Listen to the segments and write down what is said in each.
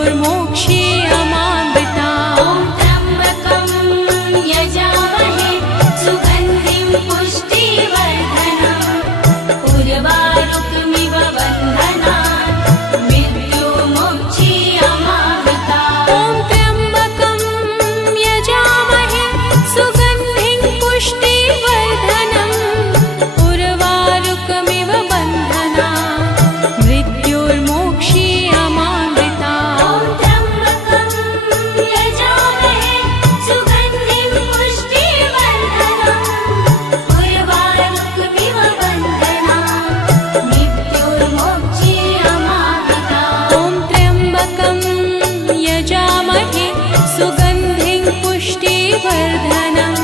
मृत्युर्मोक्षीयमामृता। ॐ त्र्यम्बकं यजामहे सुगन्धिं पुष्टिवर्धनम् उर्वारुकमिव बन्धनान् मृत्युर्मोक्षीयमामृता। ॐ त्र्यम्बकं यजामहे सुगन्धिं पुष्टिवर्धनम् उर्वारुकमिव बन्धनान् मृत्युर्मोक्षीयमामृता। ॐ त्र्यम्बकं यजामहे सुगन्धिं पुष्टिवर्धनम् उर्वारुकमिव बन्धनान् मृत्युर्मोक्षीयमामृता। ॐ त्र्यम्बकं यजामहे सुगन्धिं पुष्टिवर्धनम्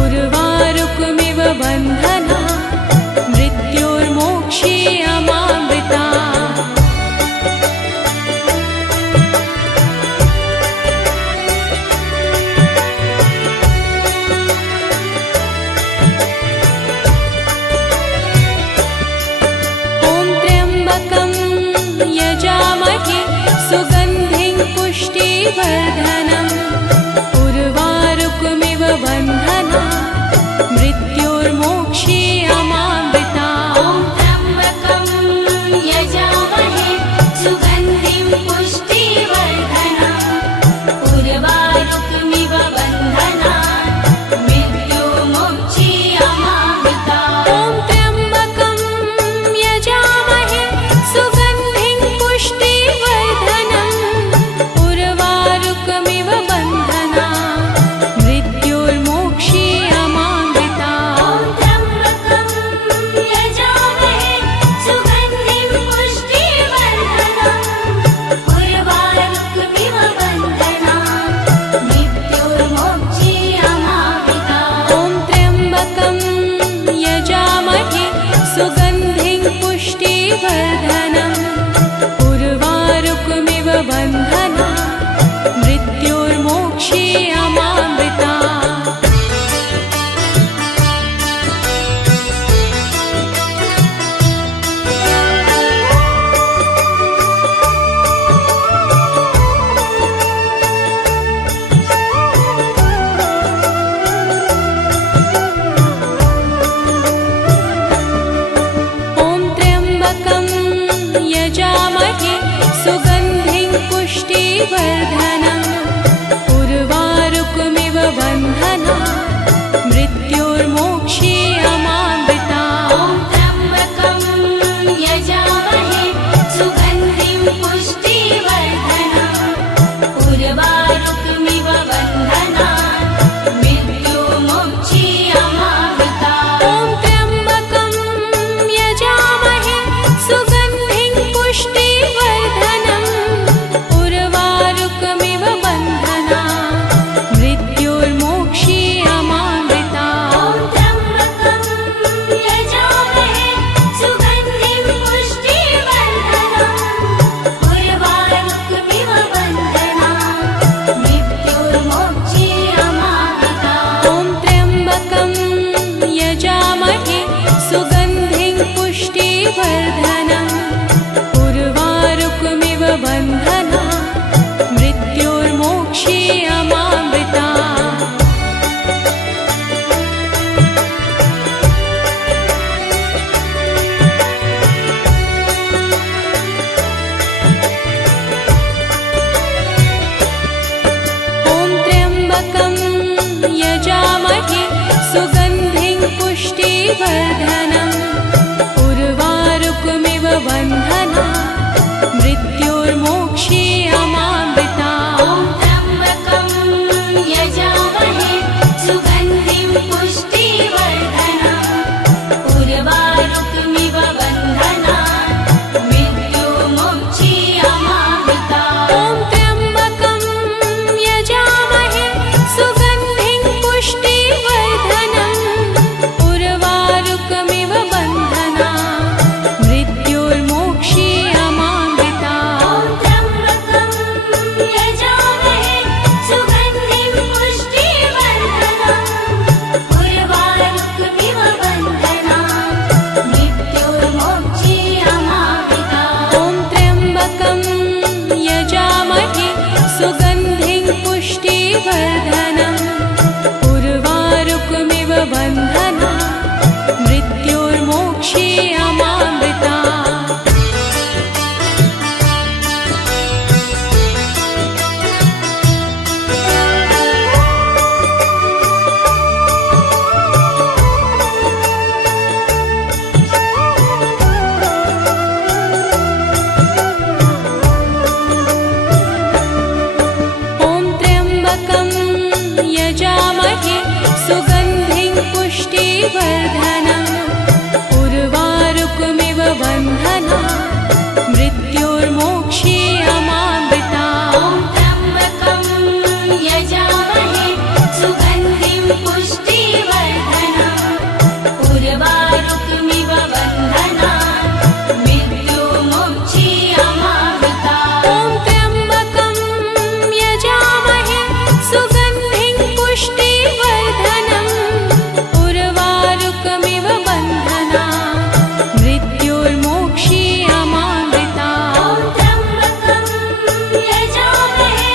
उर्वारुकमिव बन्धनान् मृत्युर्मोक्षीयमामृता। ॐ त्र्यम्बकं यजामहे सुगन्धिं पुष्टिवर्धनम् उर्वारुकमिव बन्धनान् मृत्युर्मोक्षीयमामृता। ॐ त्र्यम्बकं यजामहे सुगन्धिं पुष्टिवर्धनम् उर्वारुकमिव बन्धनान् मृत्युर्मोक्षीयमामृता। ॐ त्र्यम्बकं यजामहे सुगन्धिं पुष्टिवर्धनम् उर्वारुकमिव बन्धनान् मृत्युर्मोक्षीयमामृता। ॐ त्र्यम्बकं यजामहे सुगन्धिं पुष्टिवर्धनम् उर्वारुकमिव बन्धनान् मृत्युर्मोक्षीयमामृता। ॐ त्र्यम्बकं यजामहे सुगन्धिं पुष्टिवर्धनम् उर्वारुकमिव बन्धनान् मृत्युर्मोक्षीयमामृता। ॐ त्र्यम्बकं यजामहे सुगन्धिं पुष्टिवर्धनम् उर्वारुकमिव बन्धनान् मृत्युर्मोक्षीयमामृता। ॐ त्र्यम्बकं यजामहे सुगन्धिं पुष्टिवर्धनम् उर्वारुकमिव बन्धनान् मृत्युर्मोक्षीयमामृता। ॐ त्र्यम्बकं यजामहे सुगन्धिं पुष्टिवर्धनम् उर्वारुकमिव बन्धनान् मृत्युर्मोक्षीयमामृता। ॐ त्र्यम्बकं यजामहे सुगन्धिं पुष्टिवर्धनम् उर्वारुकमिव बन्धनान् मृत्युर्मोक्षीयमामृता। ॐ त्र्यम्बकं यजामहे सुगन्धिं पुष्टिवर्धनम् उर्वारुकमिव बन्धनान् मृत्युर्मोक्षीयमामृता। ॐ त्र्यम्बकं यजामहे सुगन्धिं पुष्टिवर्धनम् उर्वारुकमिव बन्धनान् मृत्युर्मोक्षीयमामृता। ॐ त्र्यम्बकं यजामहे सुगन्धिं पुष्टिवर्धनम् उर्वारुकमिव बन्धनान् मृत्युर्मोक्षीयमामृता। ॐ त्र्यम्बकं यजामहे सुगन्धिं पुष्टिवर्धनम् उर्वारुकमिव बन्धनान् मृत्युर्मोक्षीयमामृता। मृत्युर्मोक्षीयमामृता ॐ त्र्यम्बकं यजामहे सुगन्धिं पुष्टिवर्धनम् उर्वारुकमिव बन्धनान् मृत्युर्मोक्षीयमामृता ॐ त्र्यम्बकं यजामहे सुगन्धिं पुष्टिवर्धनम् उर्वारुकमिव बन्धनान् मृत्युर्मोक्षीयमामृता ॐ त्र्यम्बकं यजामहे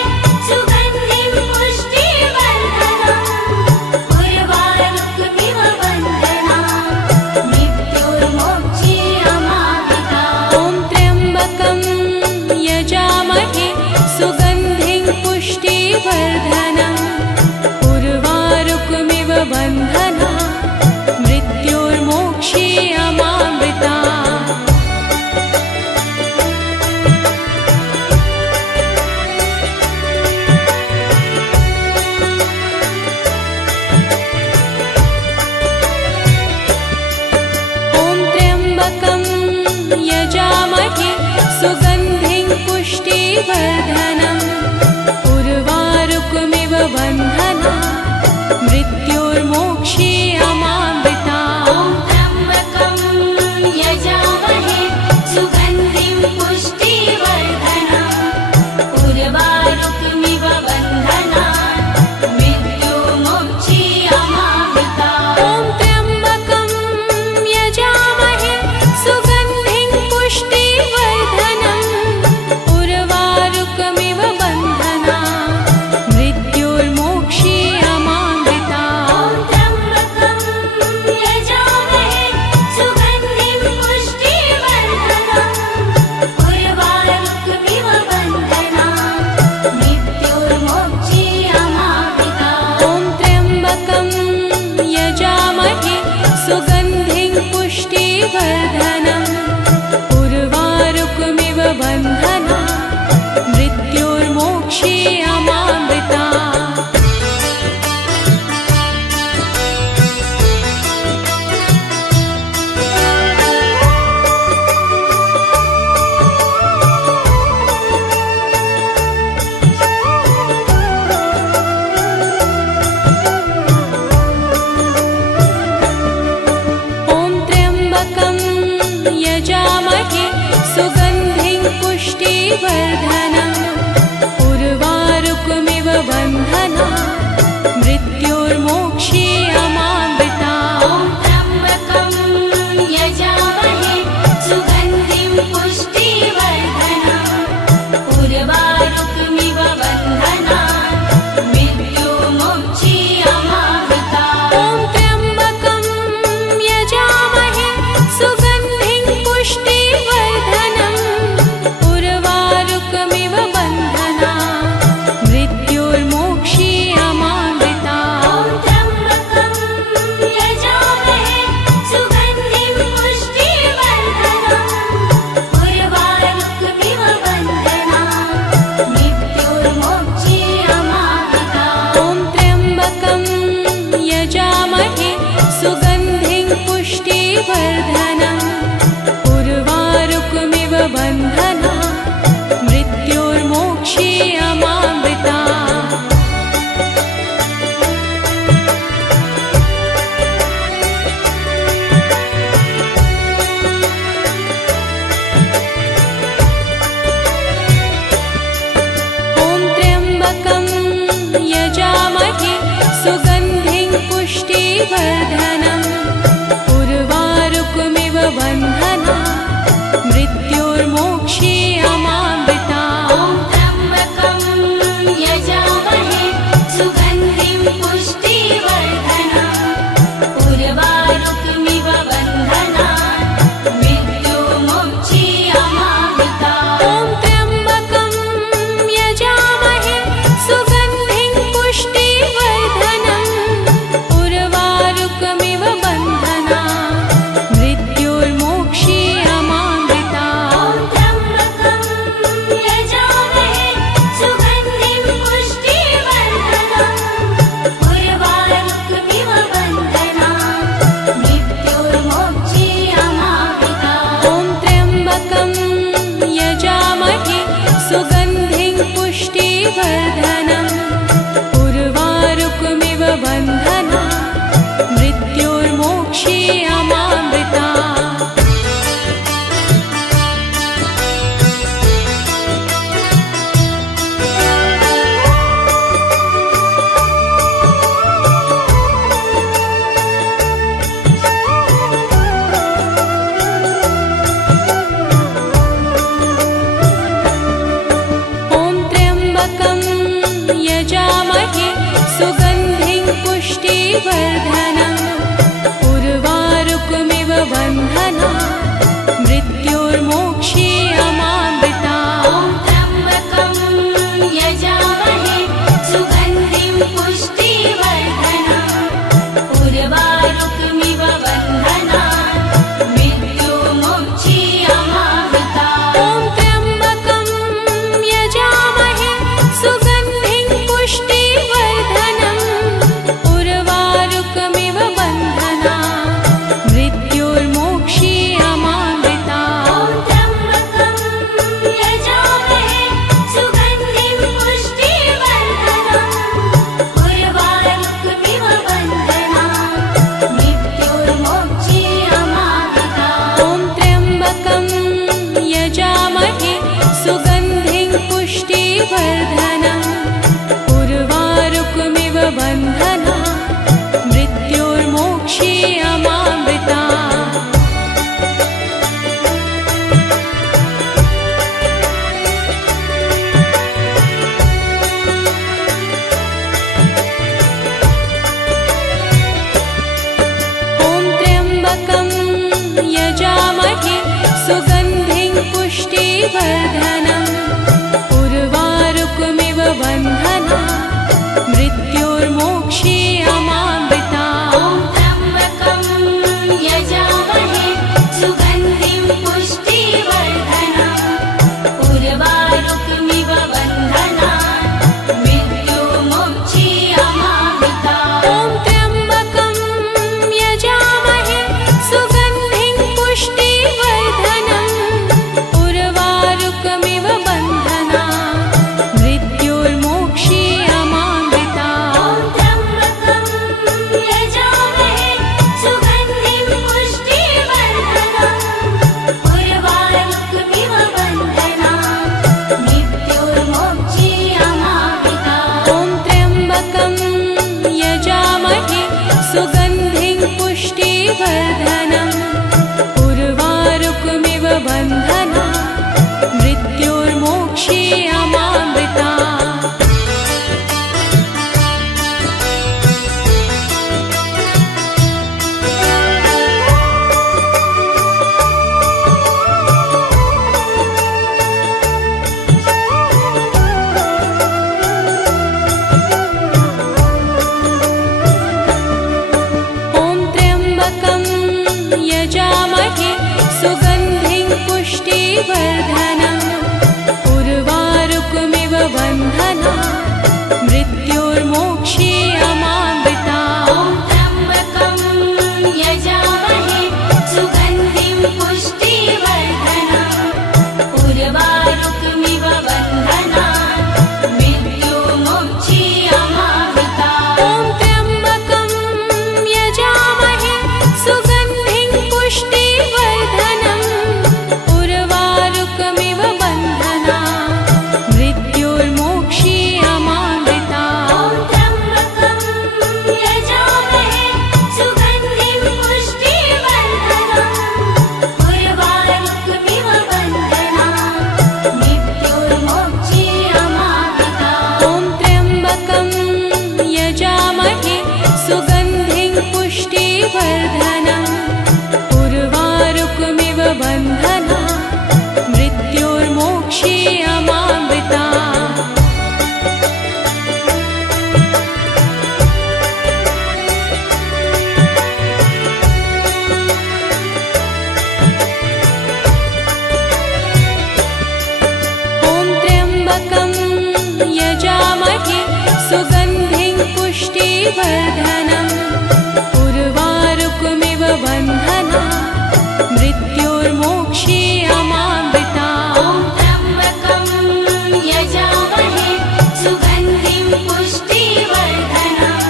सुगन्धिं पुष्टिवर्धनम् उर्वारुकमिव बन्धनान् मृत्युर्मोक्षीयमामृता ॐ त्र्यम्बकं यजामहे सुगन्धिं पुष्टिवर्धनम् उर्वारुकमिव बन्धनान् मृत्युर्मोक्षीयमामृता ॐ त्र्यम्बकं यजामहे सुगन्धिं पुष्टिवर्धनम् उर्वारुकमिव बन्धनान् मृत्युर्मोक्षीयमामृता ॐ त्र्यम्बकं यजामहे सुगन्धिं पुष्टिवर्धनम् उर्वारुकमिव बन्धनान् मृत्युर्मोक्षीयमामृता ॐ त्र्यम्बकं यजामहे सुगन्धिं पुष्टिवर्धनम् उर्वारुकमिव बन्धनान् मृत्युर्मोक्षीयमामृता ॐ त्र्यम्बकं यजामहे सुगन्धिं पुष्टिवर्धनम् उर्वारुकमिव बन्धनान् मृत्युर्मोक्षीयमामृता ॐ त्र्यम्बकं यजामहे सुगन्धिं पुष्टिवर्धनम् उर्वारुकमिव बन्धनान् मृत्युर्मोक्षीयमामृता ॐ त्र्यम्बकं यजामहे सुगन्धिं पुष्टिवर्धनम् उर्वारुकमिव बन्धनान् मृत्युर्मोक्षीयमामृता ॐ त्र्यम्बकं यजामहे सुगन्धिं पुष्टिवर्धनम् उर्वारुकमिव बन्धनान् मृत्युर्मोक्षीयमामृता ॐ त्र्यम्बकं यजामहे सुगन्धिं पुष्टिवर्धनम् उर्वारुकमिव बन्धनान् मृत्युर्मोक्षीयमामृता ॐ त्र्यम्बकं यजामहे सुगन्धिं पुष्टिवर्धनम् उर्वारुकमिव बन्धनान् मृत्युर्मोक्षीयमामृता ॐ त्र्यम्बकं यजामहे सुगन्धिं पुष्टिवर्धनम् उर्वारुकमिव बन्धनान् मृत्युर्मोक्षीयमामृता ॐ त्र्यम्बकं यजामहे सुगन्धिं पुष्टिवर्धनम् उर्वारुकमिव बन्धनान् मृत्युर्मोक्षीयमामृता ॐ त्र्यम्बकं यजामहे सुगन्धिं पुष्टिवर्धनम् उर्वारुकमिव बन्धनान् मृत्युर्मोक्षीयमामृता ॐ त्र्यम्बकं यजामहे सुगन्धिं पुष्टिवर्धनम् उर्वारुकमिव बन्धनान् मृत्युर्मोक्षीयमामृता पुष्टिवर्धनम् उर्वारुकमिव बन्धनात् मृत्योर्मोक्षे अमामृतात्। त्र्यम्बकं यजामहे सुगन्धिं पुष्टिवर्धनम् उर्वारुकमिव बन्धनात् मृत्योर्मोक्षे अमामृतात्। ॐ त्र्यम्बकं यजामहे सुगन्धिं पुष्टिवर्धनम् उर्वारुकमिव बन्धनात् मृत्योर्मोक्षे अमामृतात्। त्र्यम्बकं यजामहे सुगन्धिं पुष्टिवर्धनम् उर्वारुकमिव बन्धनात् मृत्योर्मोक्षे अमामृतात्। ॐ त्र्यम्बकं यजामहे सुगन्धिं पुष्टिवर्धनम् उर्वारुकमिव बन्धनात् मृत्योर्मोक्षे अमामृतात्। ॐ त्र्यम्बकं यजामहे सुगन्धिं पुष्टिवर्धनम् उर्वारुकमिव बन्धनात् मृत्योर्मोक्षे अमामृतात्। त्र्यम्बकं यजामहे सुगन्धिं पुष्टिवर्धनम् उर्वारुकमिव बन्धनात् मृत्योर्मोक्षे अमामृतात्। ॐ त्र्यम्बकं यजामहे सुगन्धिं पुष्टिवर्धनम् उर्वारुकमिव बन्धनात् मृत्योर्मोक्षे अमामृतात्। त्र्यम्बकं यजामहे सुगन्धिं पुष्टिवर्धनम् उर्वारुकमिव बन्धनात् मृत्योर्मोक्षे अमामृतात्। ॐ त्र्यम्बकं यजामहे सुगन्धिं पुष्टिवर्धनम् उर्वारुकमिव बन्धनात् मृत्योर्मोक्षे अमामृतात्। ॐ त्र्यम्बकं यजामहे सुगन्धिं पुष्टिवर्धनम् उर्वारुकमिव बन्धनात् मृत्योर्मोक्षे अमामृतात्। त्र्यम्बकं यजामहे सुगन्धिं पुष्टिवर्धनम् उर्वारुकमिव बन्धनात् मृत्योर्मोक्षे अमामृतात्। ॐ त्र्यम्बकं यजामहे सुगन्धिं पुष्टिवर्धनम् उर्वारुकमिव बन्धनात् मृत्योर्मोक्षे अमामृतात्। त्र्यम्बकं यजामहे सुगन्धिं पुष्टिवर्धनम् उर्वारुकमिव बन्धनात् मृत्योर्मोक्षे अमामृतात्। ॐ त्र्यम्बकं यजामहे सुगन्धिं पुष्टिवर्धनम् उर्वारुकमिव बन्धनात् मृत्योर्मोक्षे अमामृतात्। ॐ त्र्यम्बकं यजामहे सुगन्धिं पुष्टिवर्धनम् उर्वारुकमिव बन्धनात् मृत्योर्मोक्षे अमामृतात्। त्र्यम्बकं यजामहे सुगन्धिं पुष्टिवर्धनम्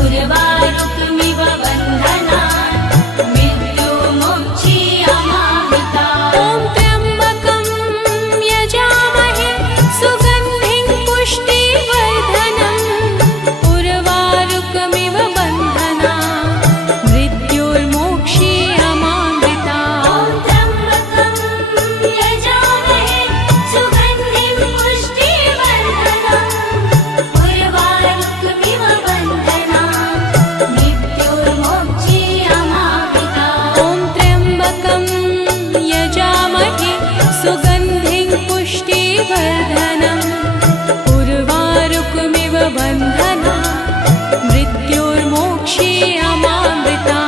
उर्वारुकमिव बन्धनात् मृत्योर्मोक्षे अमामृतात्। ॐ त्र्यम्बकं यजामहे सुगन्धिं पुष्टिवर्धनम् उर्वारुकमिव बन्धनात् मृत्योर्मोक्षे अमामृतात्। त्र्यम्बकं पुष्टिवर्धनम् उर्वारुकमिव बन्धना मृत्युर्मोक्षीयमामृता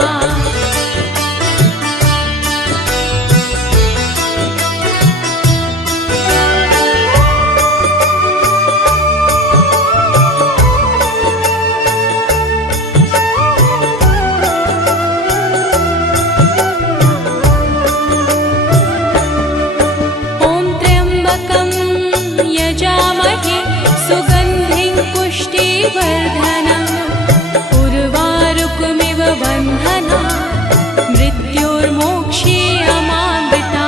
सुगन्धिं पुष्टिवर्धनम् उर्वारुकमिव बन्धना मृत्युर्मोक्षीयमामृता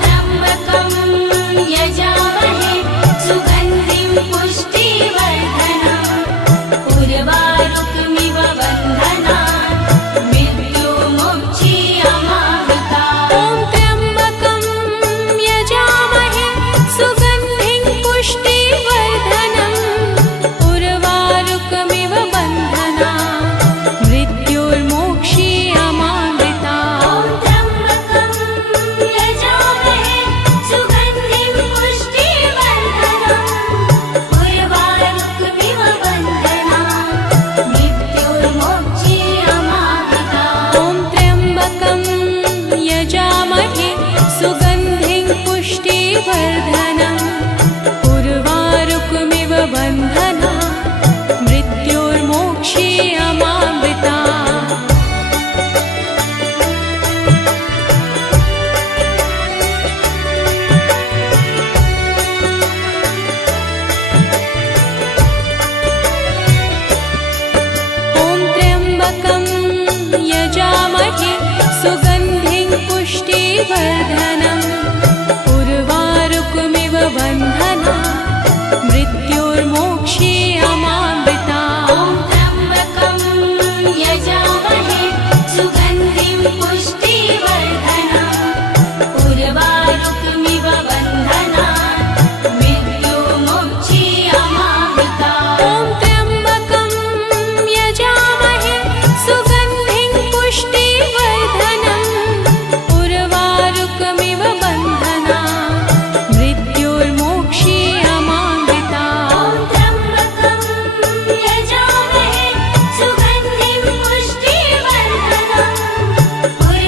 त्र्यम्बकं यजामहे सुगन्धिं पुष्टिवर्धनम् उर्वारुकमिव बन्धना मृत्युर्मोक्षीयमामृता त्र्यम्बकं यजामहे सुगन्धिं पुष्टिवर्धनम् उर्वारुकमिव बन्धना मृत्युर्मोक्षीयमामृता त्र्यम्बकं यजामहे सुगन्धिं पुष्टिवर्धनम् उर्वारुकमिव बन्धना मृत्युर्मोक्षीयमामृता त्र्यम्बकं यजामहे सुगन्धिं पुष्टिवर्धनम् उर्वारुकमिव बन्धना मृत्युर्मोक्षीयमामृता त्र्यम्बकं यजामहे सुगन्धिं पुष्टिवर्धनम् उर्वारुकमिव बन्धना मृत्युर्मोक्षीयमामृता त्र्यम्बकं यजामहे सुगन्धिं पुष्टिवर्धनम् उर्वारुकमिव बन्धना मृत्युर्मोक्षीयमामृता त्र्यम्बकं यजामहे सुगन्धिं पुष्टिवर्धनम् उर्वारुकमिव बन्धना मृत्युर्मोक्षीयमामृता त्र्यम्बकं यजामहे सुगन्धिं पुष्टिवर्धनम्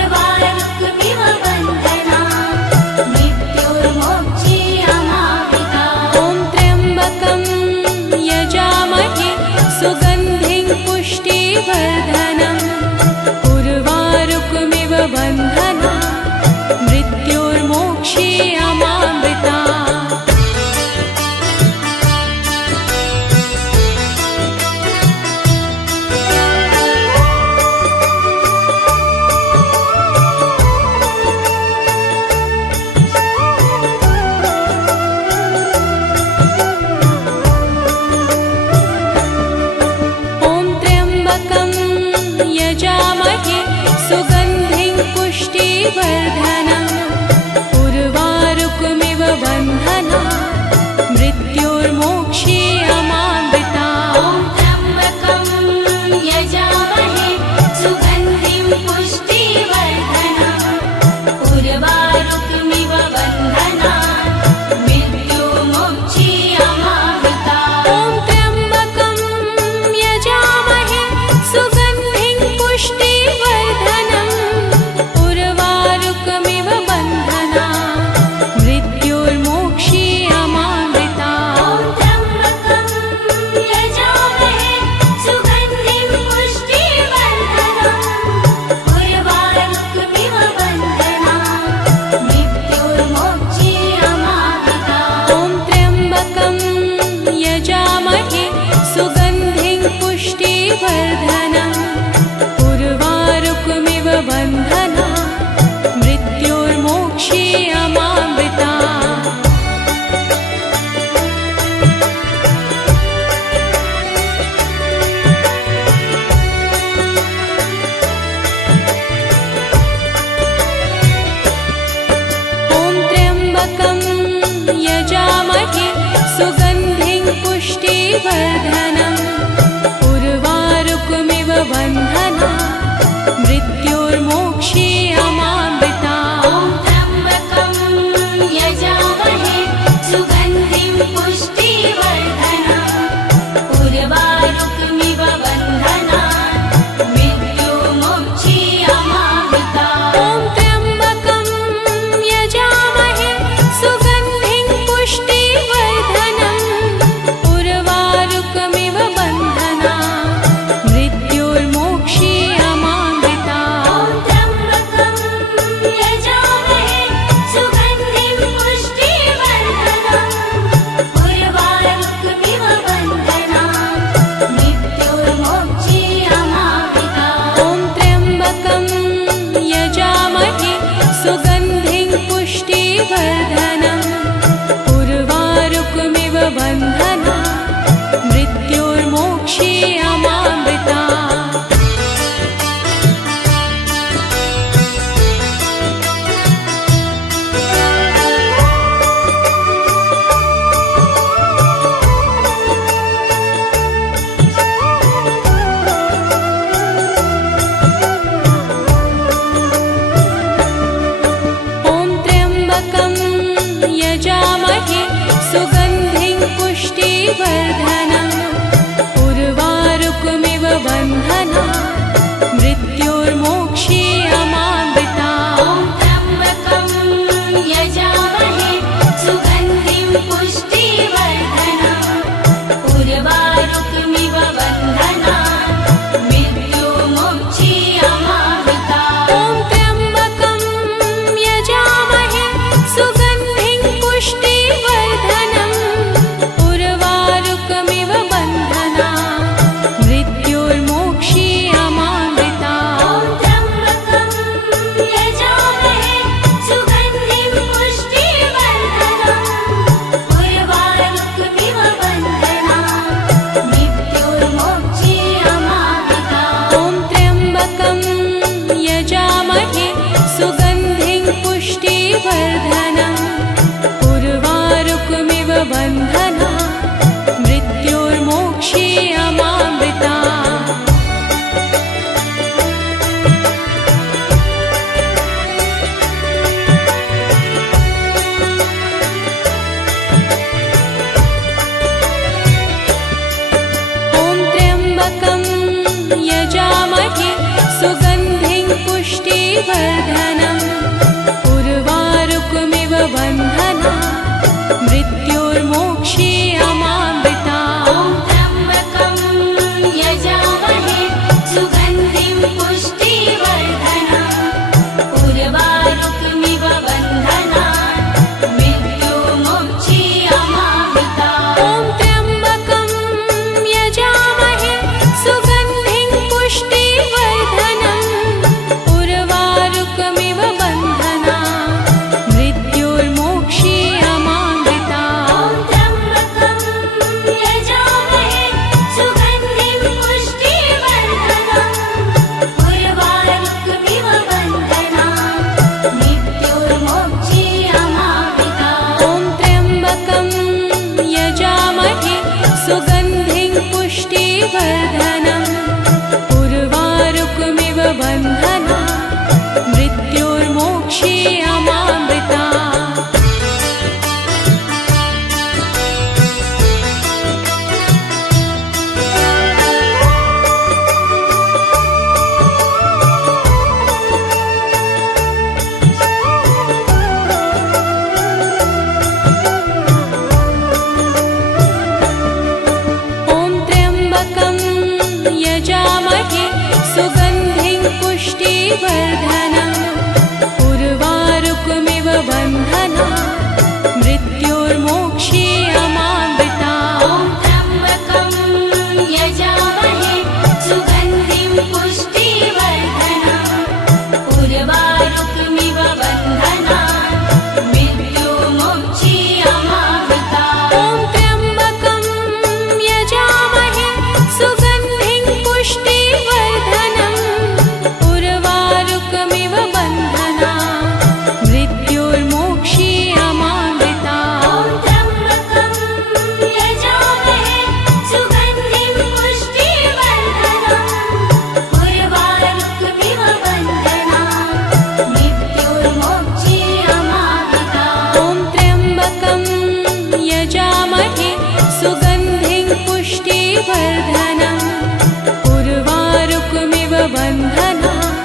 उर्वारुकमिव बन्धना मृत्युर्मोक्षीयमामृता त्र्यम्बकं यजामहे सुगन्धिं पुष्टिवर्धनम् उर्वारुकमिव बन्धना मृत्युर्मोक्षीयमामृता त्र्यम्बकं यजामहे सुगन्धिं पुष्टिवर्धनम् उर्वारुकमिव बन्धना मृत्युर्मोक्षीयमामृता त्र्यम्बकं यजामहे सुगन्धिं पुष्टिवर्धनम् उर्वारुकमिव बन्धना मृत्युर्मोक्षीयमामृता त्र्यम्बकं यजामहे सुगन्धिं पुष्टिवर्धनम् उर्वारुकमिव बन्धना मृत्युर्मोक्षीयमामृता त्र्यम्बकं यजामहे सुगन्धिं पुष्टिवर्धनम् उर्वारुकमिव बन्धना मृत्युर्मोक्षीयमामृता त्र्यम्बकं यजामहे सुगन्धिं पुष्टिवर्धनम् उर्वारुकमिव बन्धना मृत्युर्मोक्षीयमामृता त्र्यम्बकं यजामहे सुगन्धिं पुष्टिवर्धनम् उर्वारुकमिव बन्धना मृत्युर्मोक्षीयमामृता त्र्यम्बकं यजामहे सुगन्धिं यजामहे सुगन्धिं पुष्टिवर्धनम् उर्वारुकमिव बन्धना मृत्योर्मोक्षीयमामृतात्। ॐ त्र्यम्बकं यजामहे सुगन्धिं पुष्टिवर्धनम् उर्वारुकमिव बन्धनात् मृत्युर्मोक्षीयमामृतात्। ॐ त्र्यम्बकं यजामहे सुगन्धिं पुष्टिवर्धनम् उर्वारुकमिव बन्धनात् मृत्योर्मोक्षीयमामृतात्। ॐ त्र्यम्बकं यजामहे सुगन्धिं पुष्टिवर्धनम् उर्वारुकमिव बन्धनात् मृत्युर्मोक्षीयमामृतात्। ॐ त्र्यम्बकं यजामहे सुगन्धिं पुष्टिवर्धनम् उर्वारुकमिव बन्धनात् मृत्योर्मोक्षीयमामृतात्। ॐ त्र्यम्बकं यजामहे सुगन्धिं पुष्टिवर्धनम् उर्वारुकमिव बन्धनात् मृत्योर्मोक्षीयमामृतात्। ॐ त्र्यम्बकं यजामहे सुगन्धिं पुष्टिवर्धनम् उर्वारुकमिव बन्धनात् मृत्युर्मोक्षीयमामृतात्। ॐ त्र्यम्बकं यजामहे सुगन्धिं पुष्टिवर्धनम् उर्वारुकमिव बन्धनात् मृत्योर्मोक्षीयमामृतात्। ॐ त्र्यम्बकं यजामहे सुगन्धिं पुष्टिवर्धनम् उर्वारुकमिव बन्धनात् मृत्युर्मोक्षीयमामृतात्। ॐ त्र्यम्बकं यजामहे सुगन्धिं पुष्टिवर्धनम् उर्वारुकमिव बन्धनात् मृत्योर्मोक्षीयमामृतात्। ॐ त्र्यम्बकं यजामहे सुगन्धिं पुष्टिवर्धनम् उर्वारुकमिव बन्धनात् मृत्योर्मोक्षीयमामृतात्। ॐ त्र्यम्बकं यजामहे सुगन्धिं पुष्टिवर्धनम् उर्वारुकमिव बन्धनात् मृत्युर्मोक्षीयमामृतात्। ॐ त्र्यम्बकं यजामहे सुगन्धिं पुष्टिवर्धनम् उर्वारुकमिव बन्धनात्।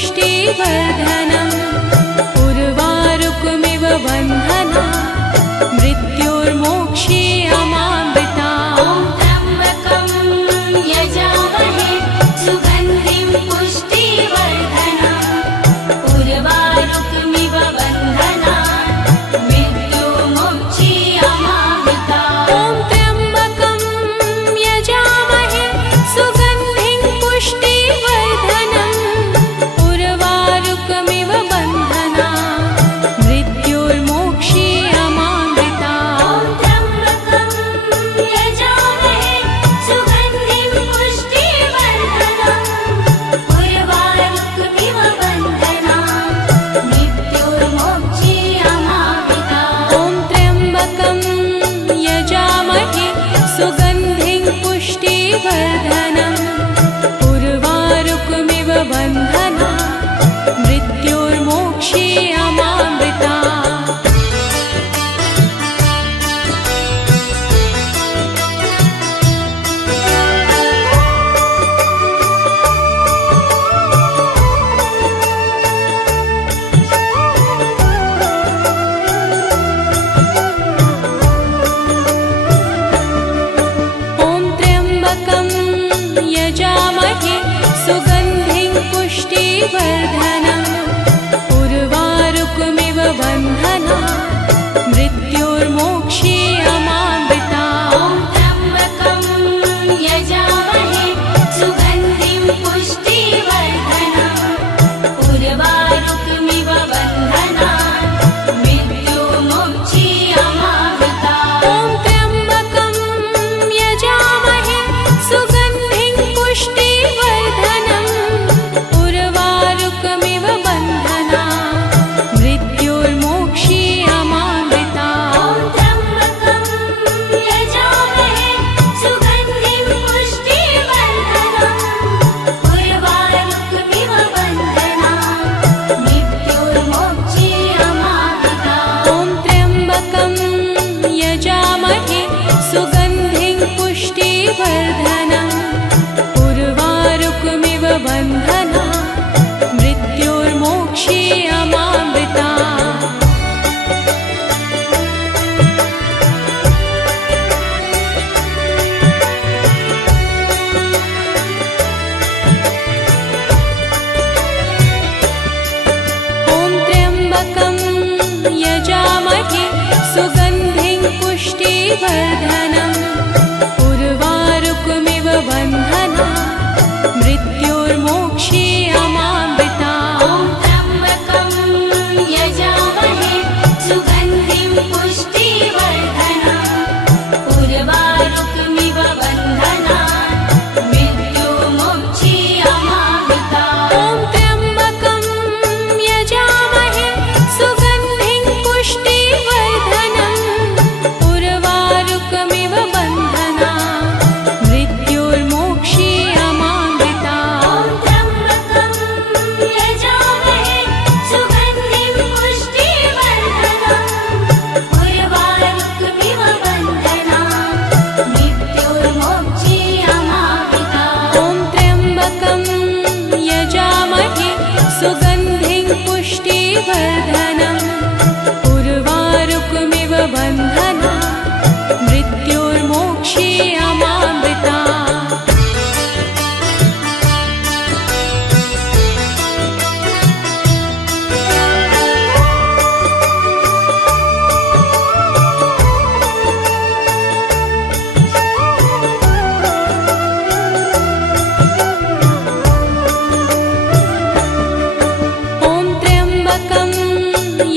पुष्टिवर्धनम् उर्वारुकमिव बन्धनात् मृत्योर्मोक्षीयमामृतात्। ॐ त्र्यम्बकं यजामहे सुगन्धिं पुष्टिवर्धनम् उर्वारुकमिव बन्धनात् मृत्युर्मोक्षीयमामृतात्। ॐ त्र्यम्बकं यजामहे सुगन्धिं पुष्टिवर्धनम् उर्वारुकमिव बन्धनात् मृत्योर्मोक्षीयमामृतात्। ॐ त्र्यम्बकं पुष्टिवर्धनम् उर्वारुकमिव बन्धना मृत्युर्मोक्षीयमामृता ॐ त्र्यम्बकं यजामहे सुगन्धिं पुष्टिवर्धनम् उर्वारुकमिव बन्धनात् मृत्युर्मोक्षीयमामृता ॐ त्र्यम्बकं यजामहे सुगन्धिं पुष्टिवर्धनम् उर्वारुकमिव बन्धना मृत्युर्मोक्षीयमामृता ॐ त्र्यम्बकं यजामहे सुगन्धिं पुष्टिवर्धनम् उर्वारुकमिव बन्धनात् मृत्युर्मोक्षीयमामृता ॐ त्र्यम्बकं यजामहे सुगन्धिं पुष्टिवर्धनम् उर्वारुकमिव बन्धना मृत्युर्मोक्षीयमामृता ॐ त्र्यम्बकं यजामहे सुगन्धिं पुष्टिवर्धनम् उर्वारुकमिव बन्धना मृत्युर्मोक्षीयमामृता ॐ त्र्यम्बकं यजामहे सुगन्धिं पुष्टिवर्धनम् उर्वारुकमिव बन्धनात् मृत्युर्मोक्षीयमामृता ॐ त्र्यम्बकं यजामहे सुगन्धिं पुष्टिवर्धनम् उर्वारुकमिव बन्धना मृत्युर्मोक्षीयमामृता ॐ त्र्यम्बकं यजामहे सुगन्धिं पुष्टिवर्धनम् उर्वारुकमिव बन्धनात् मृत्युर्मोक्षीयमामृता ॐ त्र्यम्बकं यजामहे सुगन्धिं पुष्टिवर्धनम् उर्वारुकमिव बन्धना मृत्युर्मोक्षीयमामृता ॐ त्र्यम्बकं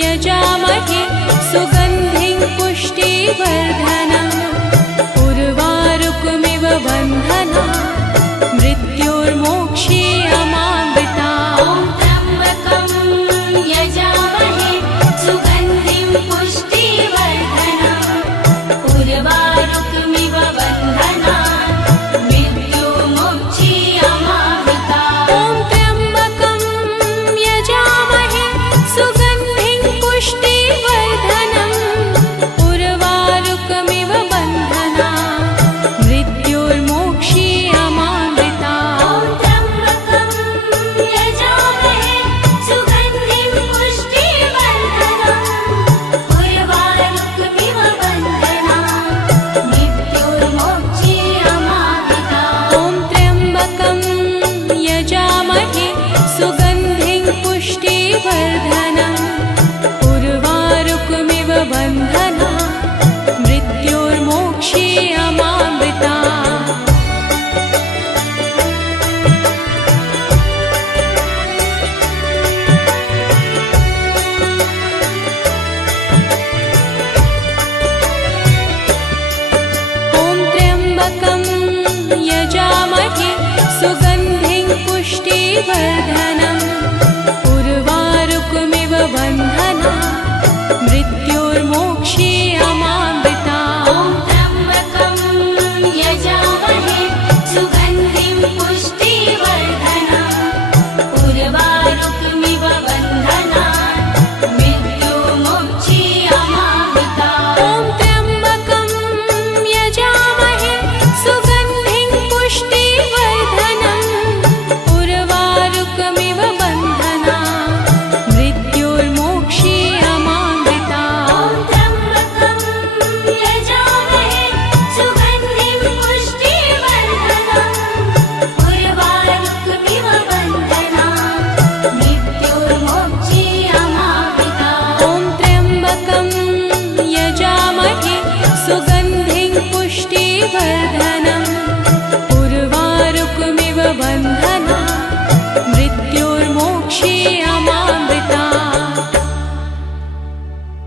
यजामहे सुगन्धिं पुष्टिवर्धनम् उर्वारुकमिव बन्धना मृत्युर्मोक्षीयमामृता ॐ त्र्यम्बकं यजामहे सुगन्धिं पुष्टिवर्धनम् उर्वारुकमिव बन्धनात् मृत्युर्मोक्षीयमामृता ॐ त्र्यम्बकं यजामहे सुगन्धिं पुष्टिवर्धनम् उर्वारुकमिव बन्धना मृत्युर्मोक्षीयमामृता ॐ त्र्यम्बकं यजामहे सुगन्धिं पुष्टिवर्धनम् उर्वारुकमिव बन्धनात् मृत्युर्मोक्षीयमामृता ॐ त्र्यम्बकं यजामहे सुगन्धिं पुष्टिवर्धनम् उर्वारुकमिव बन्धना मृत्युर्मोक्षीयमामृता ॐ त्र्यम्बकं यजामहे सुगन्धिं पुष्टिवर्धनम् उर्वारुकमिव बन्धना मृत्युर्मोक्षीयमामृता ॐ त्र्यम्बकं यजामहे सुगन्धिं पुष्टिवर्धनम् उर्वारुकमिव बन्धनात् मृत्युर्मोक्षीयमामृता ॐ त्र्यम्बकं यजामहे सुगन्धिं पुष्टिवर्धनम् उर्वारुकमिव पुष्टिवर्धनम्